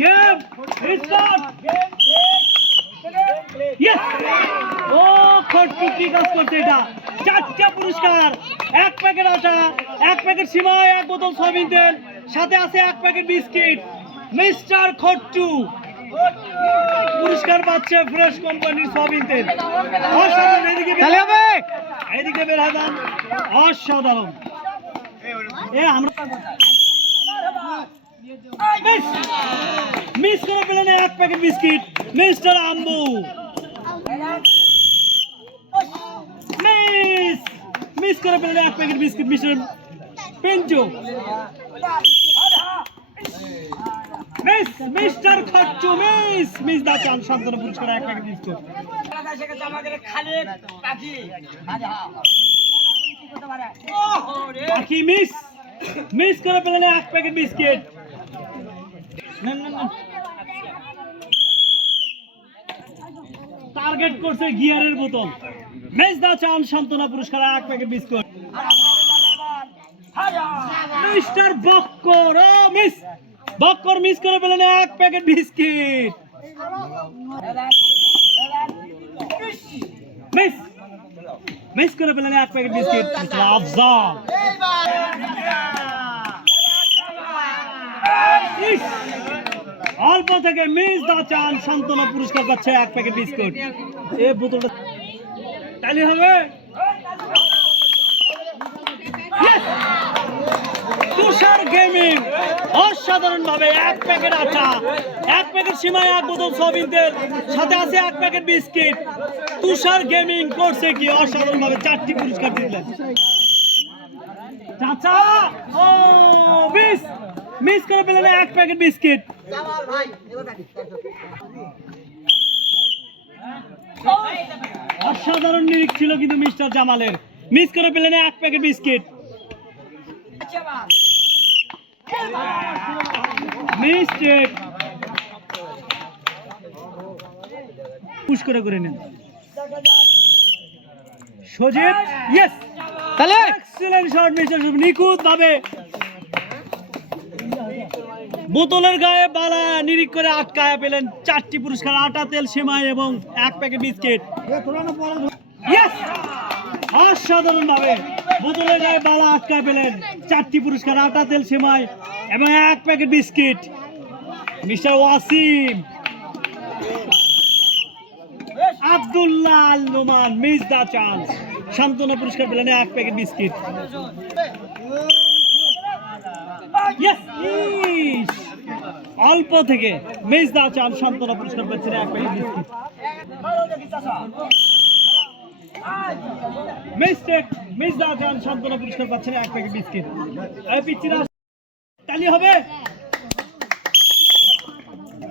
Game start. ও খট্টু কি কাজ করছে এটা? 4টা পুরস্কার, 1 প্যাকেট আটা, 1 প্যাকেট সিমাই, 1 বোতল সয়াবিন তেল, সাথে আছে 1 প্যাকেট বিস্কিট। মিস্টার খট্টু পুরস্কার পাচ্ছে ফ্রেশ কোম্পানির সয়াবিন তেল। অসাধারণ। এদিকে বের হাদান, অসাধারণ। আমরা মিস করে পেলেন 1 packet biscuit mister Ambu. Miss করে পেলেন 1 packet biscuit mister Pencho. Mister Khattu miss the chance সান্তনা পুরস্কার 1 প্যাকেট বিস্কুট। বাকি মিস করে পেলেন 1 প্যাকেট বিস্কিট। টার্গেট করছে গিয়ারের বোতল। মিস দা চান সান্তনা পুরস্কার 1 packet biscuit. Mister Bakkar miss করে পেলেন 1 প্যাকেট বিস্কিট। মিস করে পেলেন 1 প্যাকেট বিস্কিট মিস্টার আফজাল। অল্প থেকে মিস দা চান সান্তনা পুরস্কার পাচ্ছে 1 প্যাকেট বিস্কুট। এই বোতলটা তালি হবে। তুষার গেমিং অসাধারণ ভাবে 1 প্যাকেট আটা, 1 প্যাকেট সিমাই, 1 বোতল সয়াবিন তেল, সাথে আছে 1 প্যাকেট বিস্কিট। তুষার গেমিং করছে কি অসাধারণ ভাবে 4টি পুরস্কার দিলেন। চাচা ও মিস করে পেলেন 1 প্যাকেট বিস্কিট। অসাধারণ নিরিখ ছিল কিন্তু মিস্টার জামালের। মিস করে পেলেন 1 প্যাকেট বিস্কিট। মিস্টেক পুশ করে নেন। সজীব ইয়েস তাহলে এক্সিলেন্ট শট মিস্টার নিখুঁত ভাবে বোতলের গায়ে বালা নিরিখ করে আটকায়া পেলেন 4টি পুরস্কার, আটা, তেল, সেমাই এবং 1 প্যাকেট বিস্কিট। ইয়েস অসাধারণ ভাবে বোতলের গায়ে বালা আটকায় পেলেন 4টি পুরস্কার, আটা, তেল, সেমাই এবং 1 packet biscuit. Mister Wasim Abdullah Al Noman miss the chance সান্তনা পুরস্কার পেলেন 1 প্যাকেট বিস্কিট। অল্প থেকে মিস দা চান্স সান্তনা পুরস্কার পেয়েছেন 1 packet biscuit. Miss the chance সান্তনা পুরস্কার পাচ্ছেন 1 প্যাকেট বিস্কিট। তালি হবে।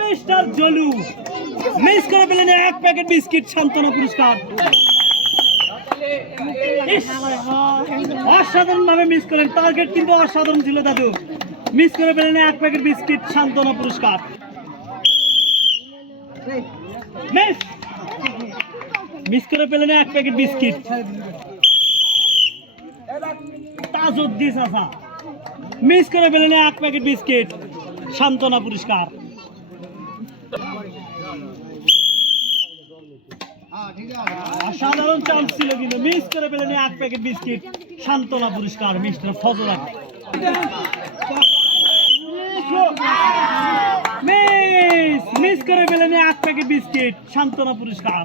মিস্টার জলু মিস করে পেলেন 1 প্যাকেট বিস্কিট সান্তনা পুরস্কার। অসাধারণ ভাবে মিস করেন, টার্গেট কিন্তু অসাধারণ ছিল দাদু। মিস করে পেলেন 1 প্যাকেট বিস্কিট সান্তনা পুরস্কার। মিস করে পেলেন 1 প্যাকেট বিস্কিট। তাজউদ্দিন চাচা মিস করে পেলেন 1 প্যাকেট বিস্কিট সান্তনা পুরস্কার। অসাধারণ চান্স ছিল কিন্তু মিস করে পেলেন 1 প্যাকেট বিস্কিট সান্তনা পুরস্কার মিস্টার ফজল আহমেদ। মিস করে পেলেন 1 প্যাকেট বিস্কিট সান্তনা পুরস্কার।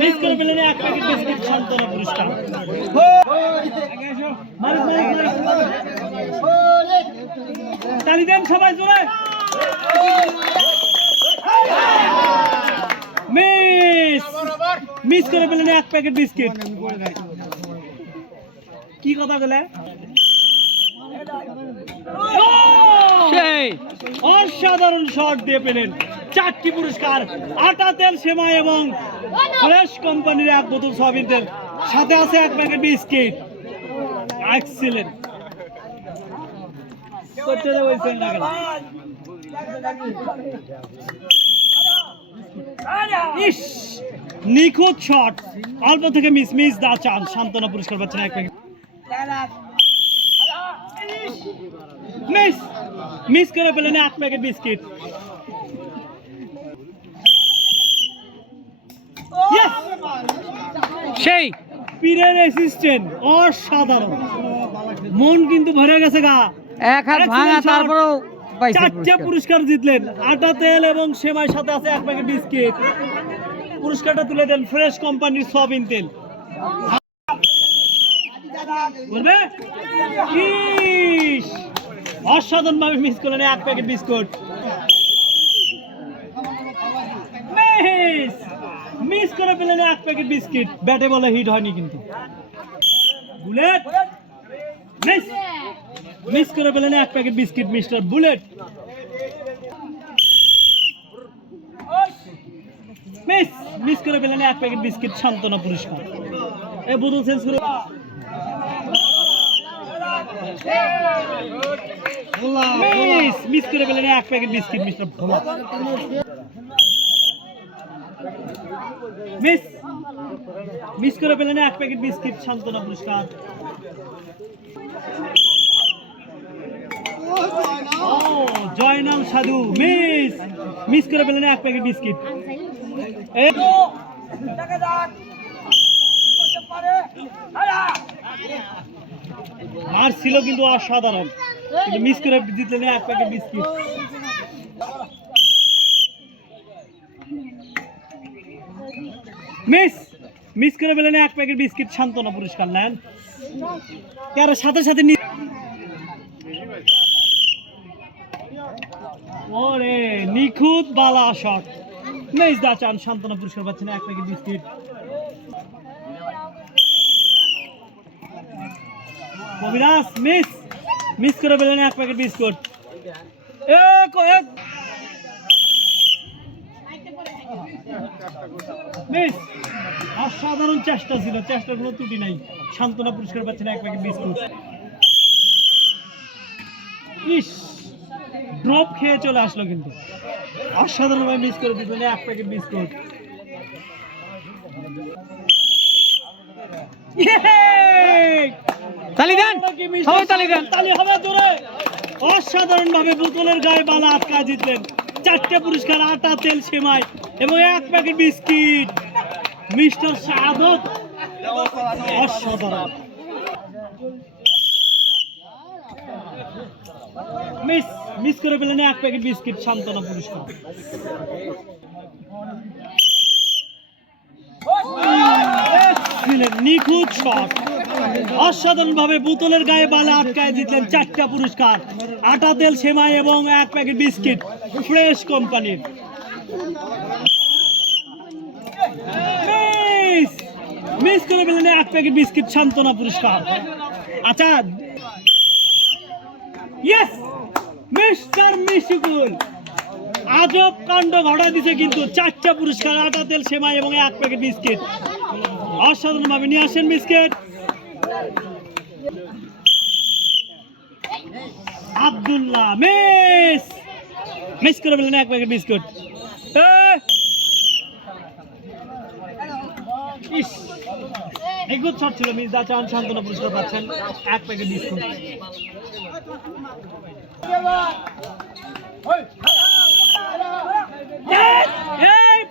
মিস করে পেলেন 1 প্যাকেট বিস্কিট সান্তনা পুরস্কার। তালি দেন সবাই জোরে। মিস করে পেলেন 1 প্যাকেট বিস্কিট। কি কথা বলে অসাধারণ শট দিয়ে পেলেন 4টি পুরস্কার, আটা, তেল, সেমাই এবং ফ্রেশ কোম্পানির 1 বোতল সয়াবিন তেল, সাথে আছে 1 প্যাকেট বিস্কিট। এক্সিলেন্ট করতে বলছেন না কেন? ইস নিখুঁত শট, অল্প থেকে মিস দা চান্স, সান্ত্বনা পুরস্কার পাচ্ছেন এক প্যাকেট। মিস করে পেলেন এক প্যাকেট বিস্কিট। সেই পীরের অ্যাসিস্ট্যান্ট, অসাধারণ, মন কিন্তু ভরে গেছে গা। এক হাত ভাঙা, তারপরেও চারটে পুরস্কার জিতলেন, আটা তেল এবং সেমাই, সাথে আছে এক প্যাকেট বিস্কিট। পুরস্কারটা তুলে দেন ফ্রেশ কোম্পানির সয়াবিন তেল। বলবে অসাধারণ ভাবে মিস করলেন এক প্যাকেট বিস্কুট। মিস করে পেলেন এক প্যাকেট বিস্কিট, ব্যাটে বলে হিট হয়নি কিন্তু। বুলেট মিস করে পেলেন এক packet biscuit mister bullet. Miss করে পেলেন এক প্যাকেট বিস্কিট, সান্ত্বনা পুরস্কার। এই বোতল চেঞ্জ করে মিস করে পেলেন এক প্যাকেট বিস্কিট মিস্টার ভোলা। মিস করে পেলেন এক প্যাকেট বিস্কিট, সান্ত্বনা পুরস্কার। জয়নাল সাধু মিস করে পেলেন এক প্যাকেট বিস্কিট। মার ছিল কিন্তু অসাধারণ, কিন্তু মিস করে জিতলেন এক প্যাকেট বিস্কিট। মিস করে পেলেন এক প্যাকেট বিস্কিট, সান্ত্বনা পুরস্কার নেন। সাথে সাথে ওরে নিখুঁত বালা শট, মিস দা চান, সান্ত্বনা পুরস্কার পাচ্ছেন এক প্যাকেট বিস্কিট। কবিরাজ মিস করে পেলেন এক প্যাকেট বিস্কুট। অসাধারণ চেষ্টা ছিল, চেষ্টার কোনো ত্রুটি নাই, সান্ত্বনা পুরস্কার পাচ্ছেন এক প্যাকেট বিস্কুট। ড্রপ খেয়ে চলে আসলো কিন্তু অসাধারণ ভাবে মিস করে দিলেন এক প্যাকেট বিস্কুট। অসাধারণ ভাবে বোতলের গায়ে বালা আটকা জিতলেন, চারটে পুরস্কার, আটা তেল সেমাই এবং এক প্যাকেট বিস্কিট মিস্টার সাদত। অসাধারণ মিস করে পেলেন এক প্যাকেট বিস্কিট, সান্ত্বনা পুরস্কার। নিখুঁত শট, অসাধারণ ভাবে বোতলের গায়ে বালা আটকায় জিতলেন চারটা পুরস্কার, আটা তেল সেমাই এবং এক প্যাকেট বিস্কিট ফ্রেশ কোম্পানির। মিস করে পেলেন এক প্যাকেট বিস্কিট, সান্ত্বনা পুরস্কার। আচ্ছা, ইয়েস মিস্টার মিশুকুল আজব কাণ্ড ঘটা দিছে কিন্তু, চারটা পুরস্কার, আটা তেল সেমাই এবং এক প্যাকেট বিস্কিট। অসাধারণ ভাবে নিয়ে আসেন বিস্কিট। আব্দুল্লাহ মিস করে পেলেন এক প্যাকেট বিস্কুট। গুড শট ছিল, মিস দা চান, সান্ত্বনা পুরস্কার পাচ্ছেন এক প্যাকেট বিস্কুট।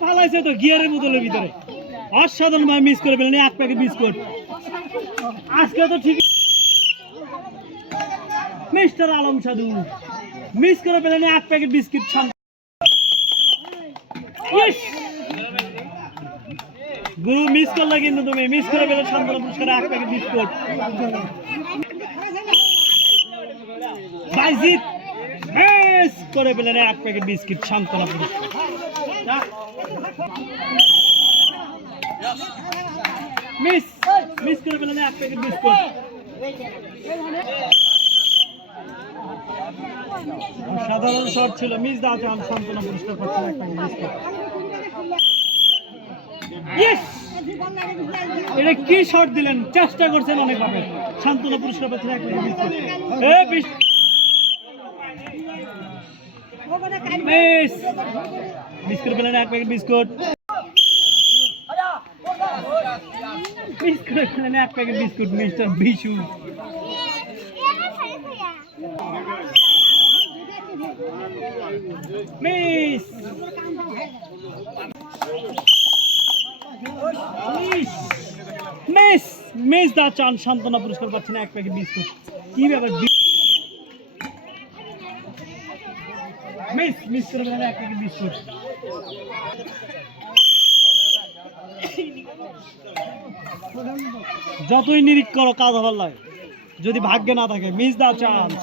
ফালাইছে তো গিয়ারের বোতলের ভিতরে, অসাধারণ ভাবে মিস করে পেলেন এক প্যাকেট বিস্কুট। আজকে তো ঠিক মিস্টার আলম সাধু মিস করে পেলেন এক প্যাকেট বিস্কিট। গুরু মিস করলে কিন্তু তুমি, মিস করে পেলে সান্ত্বনা পুরস্কার এক প্যাকেট বিস্কুট। বাইজিৎ মিস করে পেলেন এক প্যাকেট বিস্কিট, সান্ত্বনা পুরস্কার। মিস করে পেলেন এক প্যাকেট বিস্কুট। সাধারণ শট ছিল, মিস দা চান, সান্ত্বনা পুরস্কার পাচ্ছেন এক প্যাকেট বিস্কুট। এটা কি শট দিলেন, চেষ্টা করছেন অনেকভাবে, সান্ত্বনা পুরস্কার পাচ্ছেন এক প্যাকেট বিস্কুট। মিস করে পেলেন এক প্যাকেট বিস্কুট। মিস করে ফেলেন এক packet biscuit mister Bishu. Miss miss miss the chance সান্ত্বনা পুরস্কার পাচ্ছেন এক প্যাকেট বিস্কুট। কি ব্যাপার মিস মিস করে ফেলেন এক প্যাকেট বিস্কুট। যতই নিরিখ করো কাজ হবার লাগে যদি ভাগ্যে না থাকে। Miss the chance.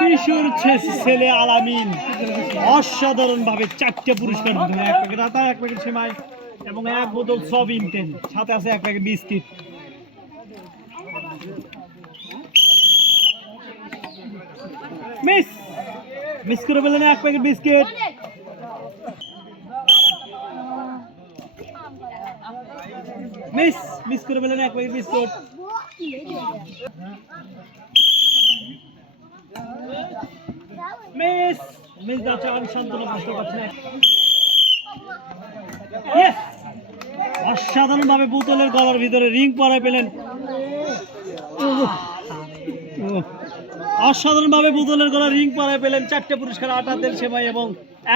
বিশুর ছেলে আলামিন অসাধারণ ভাবে 4টে পুরস্কার দিল। এক প্যাকেট আটা, এক প্যাকেট সেমাই এবং এক বোতল সয়াবিন তেল, সাথে আছে এক প্যাকেট বিস্কিট। মিস মিস করে ফেলেন এক প্যাকেট বিস্কিট। মিস মিস করে ফেলেন এক packet biscuit. Miss miss the chance সান্ত্বনা কষ্ট পাচ্ছে না। ইয়েস অসাধারণ ভাবে বোতলের গলার ভিতরে রিং পরায় পেলেন। অসাধারণ ভাবে বোতলের গলার রিং পরায় পেলেন 4টে পুরস্কার, আটা, তেল, সেমাই এবং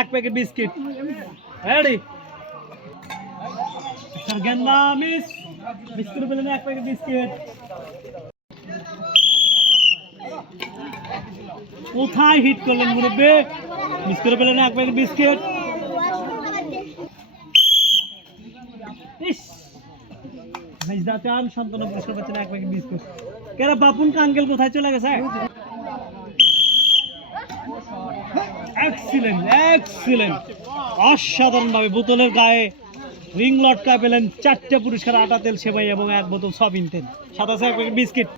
এক প্যাকেট বিস্কিট। রেডি গেন্দা মিস মিস করে পেলেন এক প্যাকেট বিস্কিট। কোথায় হিট করলেন মুরব্বি? মিস করে পেলেন এক packet biscuit. Miss the chance সান্ত্বনা পুরস্কার পাচ্ছেন এক প্যাকেট বিস্কুট। কেন বাপুন আঙ্কেল কোথায় চলে গেছে? এক্সিলেন্ট এক্সিলেন্ট অসাধারণ ভাবে বোতলের গায়ে রিং লটকা পেলেন 4টে পুরস্কার, আটা, তেল, সেমাই এবং এক বোতল সয়াবিন তেল, সাথে আছে এক packet biscuit.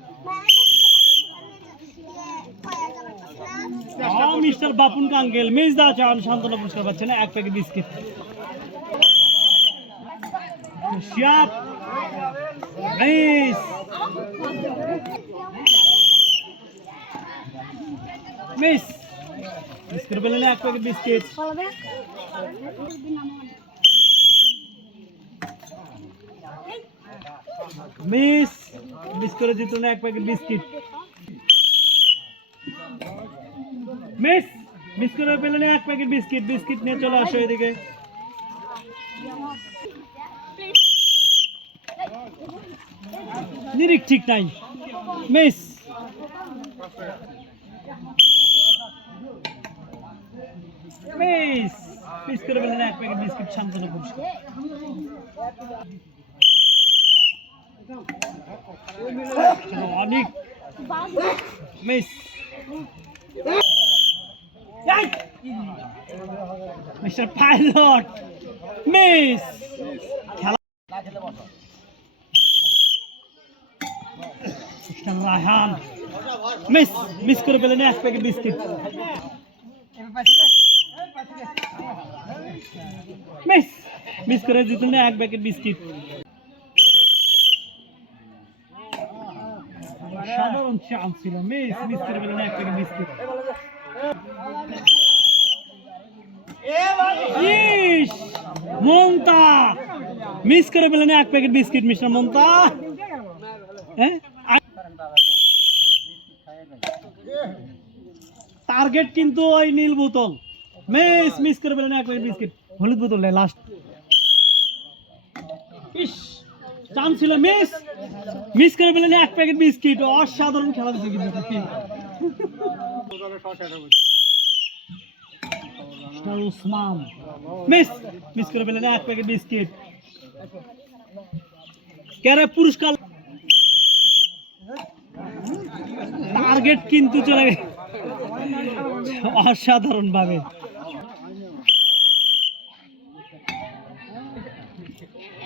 Mister Bapun uncle miss the chance সান্ত্বনা পুরস্কার পাচ্ছেন এক packet biscuit. Miss miss miss করে পেলেন এক প্যাকেট বিস্কিট। মিস মিস করে জিতলেন এক প্যাকেট বিস্কিট। মিস মিস করে পেলেন এক প্যাকেট বিস্কিট। বিস্কিট নিয়ে চলে আসো এদিকে। নিরিখ ঠিক নাই। মিস মিস মিস করে পেলেন এক প্যাকেট বিস্কিট। সান্ত্বনা পুরস্কার। অনেক মিস মিস্টার পাইলট মিস খেলা মিস্টার রায়হান মিস মিস করে পেলেন এক প্যাকেট বিস্কিট। মিস মিস করে জিতলেন এক প্যাকেট বিস্কিট। সাধারণ চান্স ছিল। মিস মিস করে পেলেন এক প্যাকেট বিস্কিট। মমতা মিস করে পেলেন এক packet biscuit. Mister Mamata target কিন্তু ওই নীল বোতল। মিস মিস করে পেলেন এক প্যাকেট বিস্কিট। হলুদ বোতল লাস্ট। ইস চান্স ছিল। মিস মিস করে পেলেন এক প্যাকেট বিস্কিট। অসাধারণ খেলা দিচ্ছে কিন্তু উসমান মিস মিস করে পেলেন এক প্যাকেট বিস্কিট। কেরে পুরস্কার টার্গেট কিন্তু চলে গেছে অসাধারণ ভাবে।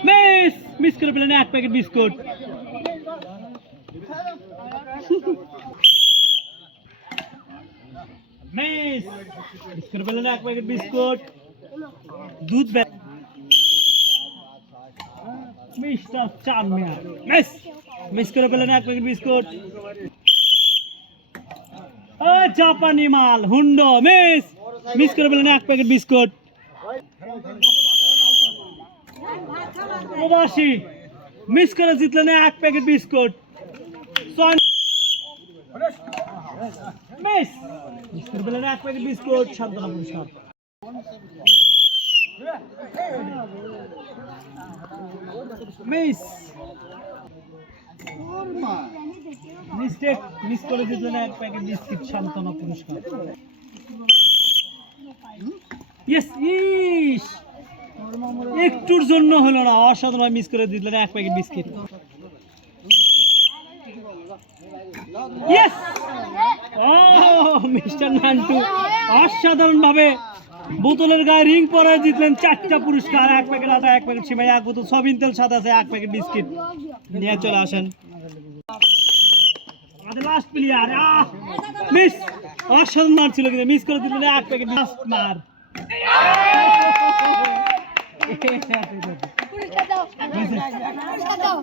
মিস মিস করে পেলেন এক প্যাকেট বিস্কুট। মিস মিস করে পেলেন এক প্যাকেট বিস্কুট। দুধ মিস্টার চান মিয়া মিস মিস করে পেলেন এক প্যাকেট বিস্কুট। জাপানি মাল হুন্ডো মিস মিস করে পেলেন এক প্যাকেট বিস্কুট। প্রবাসী মিস করে জিতলেন এক প্যাকেট বিস্কুট। মিস করে পেলেন এক প্যাকেট বিস্কুট, সান্ত্বনা পুরস্কার। মিস মিস্টেক মিস করে জিতলেন এক প্যাকেট বিস্কিট, সান্ত্বনা পুরস্কার। ইয়েস, ইস একটুর জন্য হলো না, অসাধারণ মিস করে দিলেন এক প্যাকেট বিস্কিট। ইয়েস, ও মিস্টার নান্টু অসাধারণ ভাবে বোতলের গায়ে রিং পরায় জিতলেন 4টা পুরস্কার, এক প্যাকেট আটা, এক প্যাকেট সিমাই, এক বোতল সয়াবিন তেল, সাথে আছে এক প্যাকেট বিস্কিট নিয়ে চলে আসেন। আমাদের লাস্ট প্লেয়ার মিস, অসাধারণ মার ছিল কিন্তু মিস করে দিলেন এক প্যাকেট মার। পুরস্কার দাও।